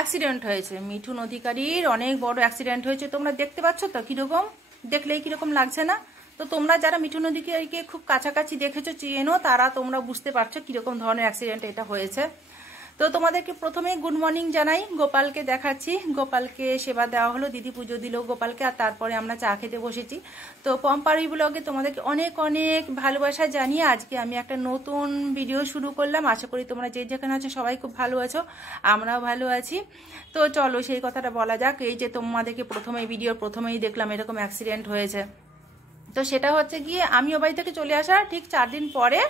Accident হয়েছে, মিঠুন অধিকারীর অনেক বড় অ্যাক্সিডেন্ট হয়েছে। তোমরা দেখতে পাচ্ছ তো কীরকম, দেখলেই কীরকম লাগছে না? তো তোমরা যারা মিঠুন অধিকারীকে খুব কাছাকাছি দেখেছো, চেনো, তারা তোমরা বুঝতে পারছো কীরকম ধরনের অ্যাক্সিডেন্ট এটা হয়েছে। তো তোমাদেরকে প্রথমেই গুড মর্নিং জানাই। গোপালকে দেখাচ্ছি, গোপালকে সেবা দেওয়া হলো, দিদি পুজো দিল গোপালকে, আর তারপরে আমরা চা খেতে বসেছি। তো পম্পারি ব্লগে তোমাদেরকে অনেক অনেক ভালোবাসা জানিয়ে আজকে আমি একটা নতুন ভিডিও শুরু করলাম। আশা করি তোমরা যে যেখানে আছো সবাই খুব ভালো আছো, আমরাও ভালো আছি। তো চলো সেই কথাটা বলা যাক। এই যে তোমাদেরকে ভিডিওর প্রথমেই দেখলাম এরকম অ্যাক্সিডেন্ট হয়েছে। তো সেটা হচ্ছে গিয়ে আমি ও বাড়ি থেকে চলে আসার ঠিক 4 দিন পরে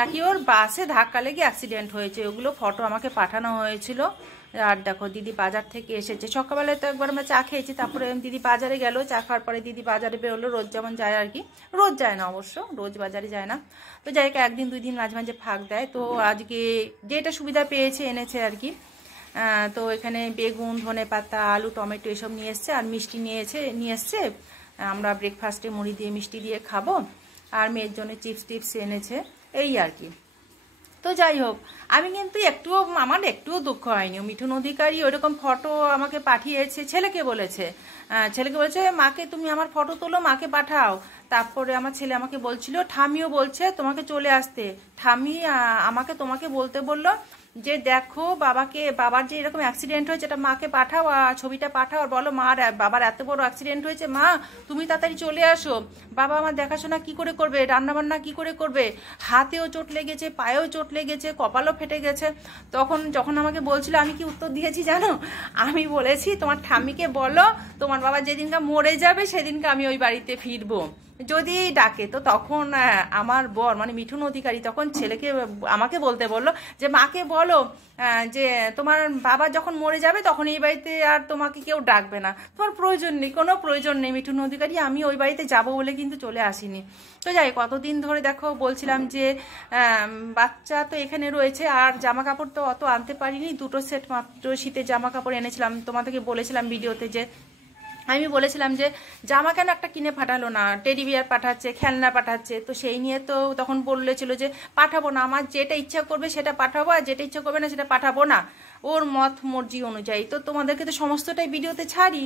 নাকি ওর বাসে ধাক্কা লেগে অ্যাক্সিডেন্ট হয়েছে। ওগুলো ফটো আমাকে পাঠানো হয়েছিল। আর দেখো দিদি বাজার থেকে এসেছে, সকালবেলায় তো একবার আমরা চা খেয়েছি, তারপরে দিদি বাজারে গেল, চা খাওয়ার পরে দিদি বাজারে বেরোলো, রোজ যেমন যায় আর কি। রোজ যায় না অবশ্য, রোজ বাজারে যায় না, তো যাই হোক 1 দিন 2 দিন মাঝে মাঝে ফাঁক দেয়। তো আজকে যেটা সুবিধা পেয়েছে এনেছে আর কি। তো এখানে বেগুন, ধনেপাতা, আলু, টমেটো এসব নিয়ে এসছে, আর মিষ্টি নিয়ে এসছে। আমরা ব্রেকফাস্টে মুড়ি দিয়ে মিষ্টি দিয়ে খাবো, আর মেয়ের জন্য চিপস টিপস এনেছে, এই আর কি। তো যাই হোক, আমি কিন্তু আমার একটুও দুঃখ হয়নি। মিঠুন অধিকারী ওইরকম ফটো আমাকে পাঠিয়েছে, ছেলেকে বলেছে মাকে তুমি আমার ফটো তোলো, মাকে পাঠাও। তারপরে আমার ছেলে আমাকে বলছিল, ঠামিও বলছে তোমাকে চলে আসতে। ঠামি আমাকে তোমাকে বলতে বললো যে দেখো বাবার যে এরকম অ্যাক্সিডেন্ট হয়েছে, এটা মাকে পাঠাও, আর ছবিটা পাঠাও, আর বলো বাবার এত বড় অ্যাক্সিডেন্ট হয়েছে, মা তুমি তাড়াতাড়ি চলে আসো। বাবা আমার দেখাশোনা কি করে করবে, রান্নাবান্না কি করে করবে, হাতেও চোট লেগেছে, পায়েও চোট লেগেছে, কপালও ফেটে গেছে। যখন আমাকে বলছিল, আমি কি উত্তর দিয়েছি জানো? আমি বলেছি তোমার ঠাম্মিকে বলো তোমার বাবা যেদিনকে মরে যাবে সেদিনকে আমি ওই বাড়িতে ফিরবো, যদি ডাকে। তো তখন আমার বর মানে মিঠুন অধিকারী তখন আমাকে বলতে বললো যে মাকে বলো যে তোমার বাবা যখন মরে যাবে তখন এই বাড়িতে আর তোমাকে কেউ ডাকবে না, তোমার প্রয়োজন নেই, কোনো প্রয়োজন নেই মিঠুন অধিকারী। আমি ওই বাড়িতে যাবো বলে কিন্তু চলে আসিনি। তো যাই কতদিন ধরে দেখো বলছিলাম যে বাচ্চা তো এখানে রয়েছে, আর জামা কাপড় তো অত আনতে পারিনি, 2টো সেট মাত্র শীতের জামা কাপড় এনেছিলাম। তোমাদেরকে বলেছিলাম ভিডিওতে যে আমি বলেছিলাম যে জামা কেন একটা কিনে পাঠালো না, টেডি বিয়ার পাঠাচ্ছে, খেলনা পাঠাচ্ছে। তো সেই নিয়ে তো তখন বলেছিল যে পাঠাবো না, আমার যেটা ইচ্ছা করবে সেটা পাঠাবো, আর যেটা ইচ্ছা করবে না সেটা পাঠাবো না, ওর মত মর্জি অনুযায়ী। তো তোমাদেরকে তো সমস্তটাই ভিডিওতে ছাড়ি,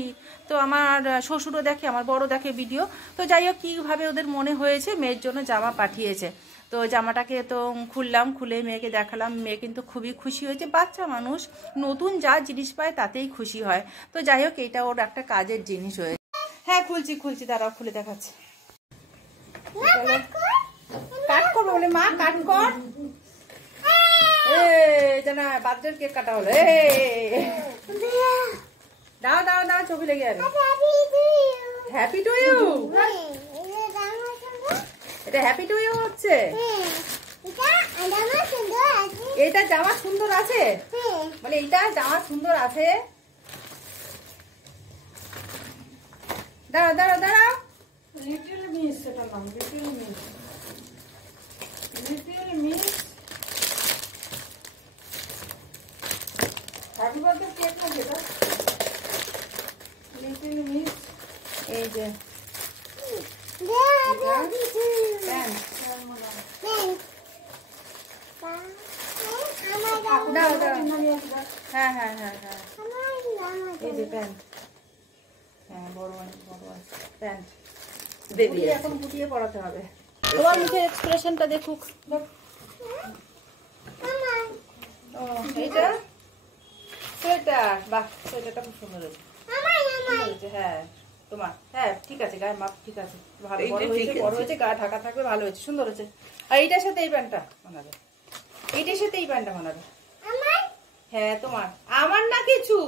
তো আমার শ্বশুরও দেখে, আমার বড় দেখে ভিডিও। তো যাই হোক কীভাবে ওদের মনে হয়েছে মেয়ের জন্য জামা পাঠিয়েছে। তো জামাটাকে তো খুললাম, খুলে মেয়েকে দেখালাম, মেয়ে কিন্তু খুবই খুশি হয়েছে। বাচ্চা মানুষ নতুন যা জিনিস পায় তাতেই খুশি হয়। তো যাই হোক এটা ওর একটা কাজের জিনিস হয়েছে। হ্যাঁ খুলছি, দাঁড়াও খুলে দেখাচ্ছি। কাট করবো বলে মা, কাট কর। জানা বার্থডে কেক কাটা হলো, দাও ছবি লেগে যাবে। হ্যাপি টু ইউ, এটা হ্যাপি টু ইউ হচ্ছে। এটা জামা সুন্দর আছে, মানে এইটা জামা সুন্দর আছে। দাঁড়াও লিটল মিস, এটা নাম little miss, happy birthday cake না যেটা লিটল মিস। এই যে হ্যাঁ এই যে প্যান্ট, হ্যাঁ বড় প্যান্ট বেবি, এখন গুটিয়ে পড়াতে হবে। তোমার মুখে এক্সপ্রেশনটা দেখুক। ও এইটা সোয়েটার, বাহ সোয়েটারটা খুব সুন্দর হয়েছে। হ্যাঁ তোমার, হ্যাঁ ঠিক আছে, গায়ে মাপ ঠিক আছে, ভালো বড় হয়েছে, গা ঢাকা থাকবে, ভালো হয়েছে, সুন্দর হয়েছে। আর এইটার সাথে এই প্যান্টটা মানাবে, এইটার সাথে এই প্যান্টটা মানাবে। হ্যাঁ তোমার, আমার না কিছু,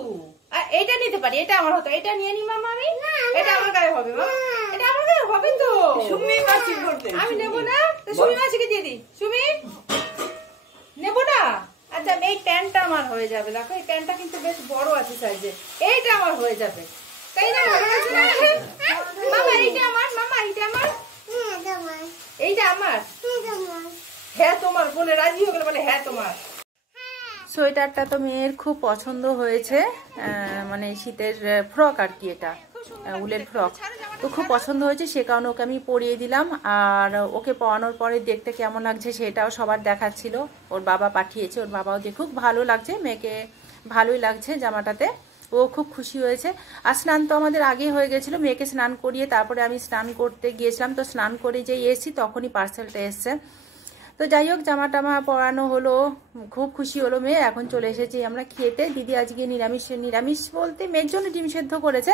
এইটা নিতে পারি, এটা আমার হতো, এটা নিয়ে নি মামা, আমি এটা আমার গায়ে হবে, মা এটা আমার গায়ে হবে। তো সুমি মাসি করতে আমি নেবো না, তো সুমি মাসিকে দিয়ে দিই। সুমি নেবো না, আচ্ছা এই প্যান্টটা আমার হয়ে যাবে। দেখো এই প্যান্টটা কিন্তু বেশ বড় আছে সাইজে, এইটা আমার হয়ে যাবে, তাই না? মামা এইটা আমার, মামা এইটা আমার, এইটা আমার, হ্যাঁ তোমার বলে রাজি হয়ে গেল, বলে হ্যাঁ তোমার। সোয়েটারটা তো মেয়ের খুব পছন্দ হয়েছে, মানে শীতের ফ্রক আর কি, এটা উলের ফ্রক, তো খুব পছন্দ হয়েছে, সে কারণে ওকে আমি পরিয়ে দিলাম। আর ওকে পরানোর পরে দেখতে কেমন লাগছে সেটাও সবার দেখাচ্ছিল, ওর বাবা পাঠিয়েছে, ওর বাবাও দেখুক ভালো লাগছে, মেয়েকে ভালোই লাগছে জামাটাতে। ও খুব খুশি হয়েছে। আর স্নান তো আমাদের আগেই হয়ে গেছিলো, মেয়েকে স্নান করিয়ে তারপরে আমি স্নান করতে গিয়েছিলাম। তো স্নান করে যেই এসেছি তখনই পার্সেলটা এসছে। তো যাই হোক জামা টামা পরানো হলো, খুব খুশি হলো মেয়ে। এখন চলে এসেছি আমরা খেতে। দিদি আজকে নিরামিষ বলতে মেয়ের জন্য ডিম সেদ্ধ করেছে।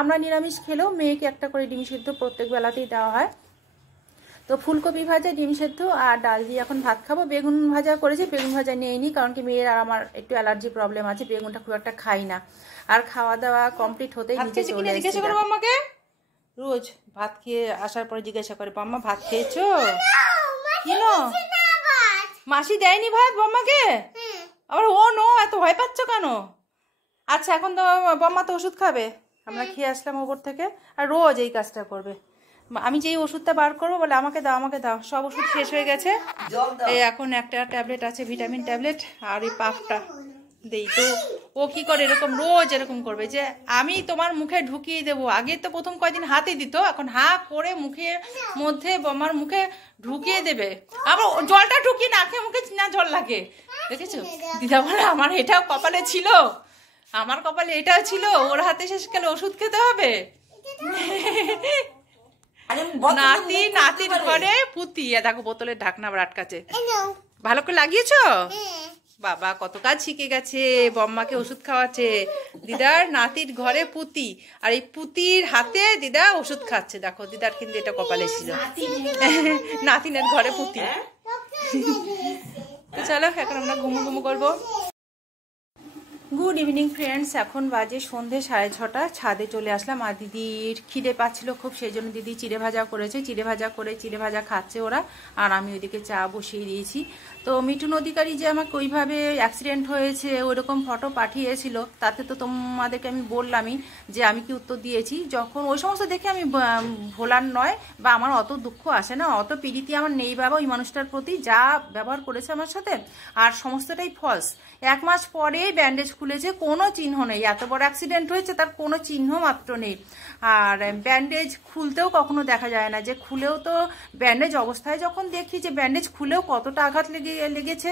আমরা নিরামিষ খেলেও মেয়েকে একটা করে ডিম সেদ্ধ প্রত্যেক বেলাতেই দেওয়া হয়। তো ফুলকপি ভাজা, ডিম সেদ্ধ আর ডাল দিয়ে এখন ভাত খাবো। বেগুন ভাজা করেছি, বেগুন ভাজা নিইনি, কারণ কি মেয়ের আর আমার একটু অ্যালার্জি প্রবলেম আছে, বেগুনটা খুব একটা খাই না। আর খাওয়া দাওয়া কমপ্লিট হতেই নিচে চলে এসেছি। জিজ্ঞাসা করবো আমাকে রোজ ভাত খেয়ে আসার পরে জিজ্ঞাসা করে, বাম্মা ভাত খেয়েছো? কিনো মাসি দেয়নি ভাত বম্মাকে? আবার ও নো, এত ভয় পাচ্ছ কেন? আচ্ছা এখন তো বম্মা তো ওষুধ খাবে, আমরা খেয়ে আসলাম ওপর থেকে। আর রোজ এই কাজটা করবে। আমি যেই ওষুধটা বার করবো বলে আমাকে দাও আমাকে দাও, সব ওষুধ শেষ হয়ে গেছে। এই এখন একটা ট্যাবলেট আছে, ভিটামিন ট্যাবলেট, আর এই পাফটা দেই। তো ও কি করে এরকম রোজ এরকম করবে যে আমি তোমার মুখে ঢুকিয়ে দেবো। আগে তো প্রথম কয়েকদিন হাতে দিত, এখন হা করে মুখের মধ্যে বমার মুখে ঢুকিয়ে দেবে। আবার জলটা ঢুকিয়ে নাকে মুখে না জল লাগে, দেখেছো? দিদা বলে আমার এটাও কপালে ছিল, আমার কপালে এটাও ছিল, ওর হাতে শেষকালে ওষুধ খেতে হবে। নাতির ঘরে পুতি, দেখো বোতলের ঢাকনা আবার আটকাছে। ভালো করে লাগিয়েছো? বাবা কত কাজ শিখে গেছে, বম্মাকে ওষুধ খাওয়াচ্ছে। দিদার নাতির ঘরে পুতি, আর এই পুতির হাতে দিদা ওষুধ খাচ্ছে। দেখো দিদার কিন্তু এটা কপালে ছিল, নাতিনের ঘরে পুতি। তো চলো এখন আমরা ঘুমো করবো। গুড ইভিনিং ফ্রেন্ডস, এখন বাজে সন্ধে 6:30। ছাদে চলে আসলাম। আর দিদির খিদে পাচ্ছিল খুব, সেই জন্য দিদি চিড়ে ভাজা করেছে। চিড়ে ভাজা খাচ্ছে ওরা, আর আমি ওইদিকে চা বসিয়ে দিয়েছি। তো মিঠুন অধিকারী যে আমাকে ওইভাবে অ্যাক্সিডেন্ট হয়েছে ওইরকম ফটো পাঠিয়েছিল, তাতে তো তোমাদেরকে আমি বললামই যে আমি কি উত্তর দিয়েছি। যখন ওই সমস্ত দেখে আমি ভোলার নয়, বা আমার অত দুঃখ আসে না, অত পীড়িতি আমার নেই বাবা ওই মানুষটার প্রতি, যা ব্যবহার করেছে আমার সাথে। আর সমস্তটাই ফলস। 1 মাস পরেই ব্যান্ডেজ খুলেছে, কোনো চিহ্ন নেই। এত বড় অ্যাক্সিডেন্ট হয়েছে তার কোনো চিহ্ন মাত্র নেই। আর ব্যান্ডেজ খুলতেও কখনো দেখা যায় না, যে খুলেও তো ব্যান্ডেজ অবস্থায় যখন দেখি যে ব্যান্ডেজ খুলেও কতটা আঘাত লেগেছে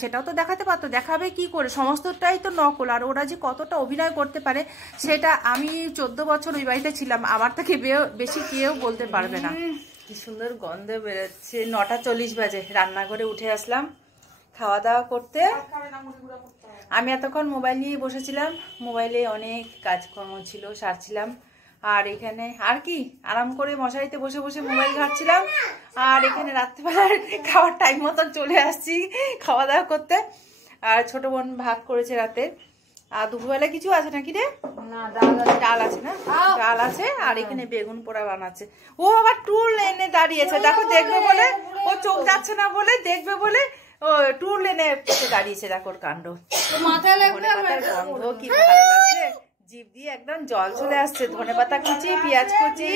সেটাও তো দেখাতে পারতো। দেখাবে কি করে? সমস্তটাই তো নকল। আর ওরা যে কতটা অভিনয় করতে পারে সেটা আমি 14 বছর ওই বাড়িতে ছিলাম, আমার থেকে বেশি কেউ বলতে পারবে না। কি সুন্দর গন্ধ বেরোচ্ছে। 9:40 বাজে, রান্নাঘরে উঠে আসলাম খাওয়া দাওয়া করতে। আমি এতক্ষণ মোবাইল নিয়ে বসেছিলাম, মোবাইলে অনেক কাজকর্ম ছিল সারছিলাম। আর এখানে আর কি আরাম করে মশারিতে বসে বসে মোবাইল ঘাটছিলাম। আর এখানে রাত্রিবেলার খাওয়ার টাইম মতন চলে আসছি খাওয়া দাওয়া করতে। আর ছোট বোন ভাত করেছে রাতে। আর দুপুরবেলা কিছু আছে নাকি রে? না, ডাল আছে না, ডাল আছে। আর এখানে বেগুন পোড়া বানাচ্ছে। ও আবার টুল এনে দাঁড়িয়েছে, দেখো দেখবে বলে, ও চোখ যাচ্ছে না বলে দেখবে বলে ও টুল এনে দাঁড়িয়েছে। দেখো কাণ্ড, গন্ধ কি ভালো লাগছে, জিভ দিয়ে একদম জল চলে আসছে। ধনেপাতা কুচি, পেঁয়াজ কুচি,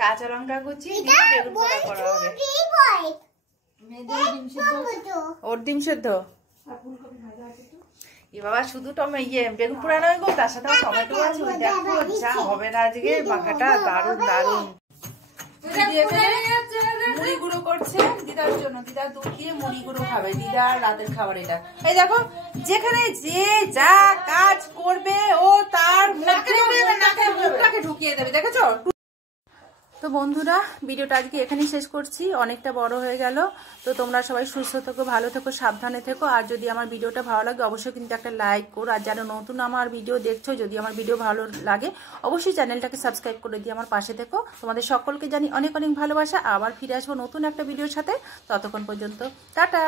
কাঁচা লঙ্কা কুচি, বেগুন পোড়া করা হবে। ওর ডিম সেদ্ধ এ বাবা, শুধু বেগুন পোড়া নয় গো, তার সাথে টমেটো আছে। ওই দেখো যা হবে না আজকে মাখাটা, দারুণ দারুণ। মুড়ি গুঁড়ো করছে দিদার জন্য, দিদা দুধ দিয়ে মুড়ি গুঁড়ো খাবে, দিদার রাতের খাবার এটা। এই দেখো, যেখানে যে যা কাজ করবে ও তার মুখটাকে ঢুকিয়ে দেবে, দেখেছো? তো বন্ধুরা, ভিডিওটা আজকে এখানেই শেষ করছি, অনেকটা বড় হয়ে গেল। তো তোমরা সবাই সুস্থ থেকো, ভালো থেকো, সাবধানে থেকো। আর যদি আমার ভিডিওটা ভালো লাগে অবশ্যই কিন্তু একটা লাইক করো। আর যারা নতুন আমার ভিডিও দেখছো, যদি আমার ভিডিও ভালো লাগে অবশ্যই চ্যানেলটাকে সাবস্ক্রাইব করে দিয়ে আমার পাশে থেকো। তোমাদের সকলকে জানি অনেক অনেক ভালোবাসা। আবার ফিরে আসবো নতুন একটা ভিডিওর সাথে। ততক্ষণ পর্যন্ত টাটা।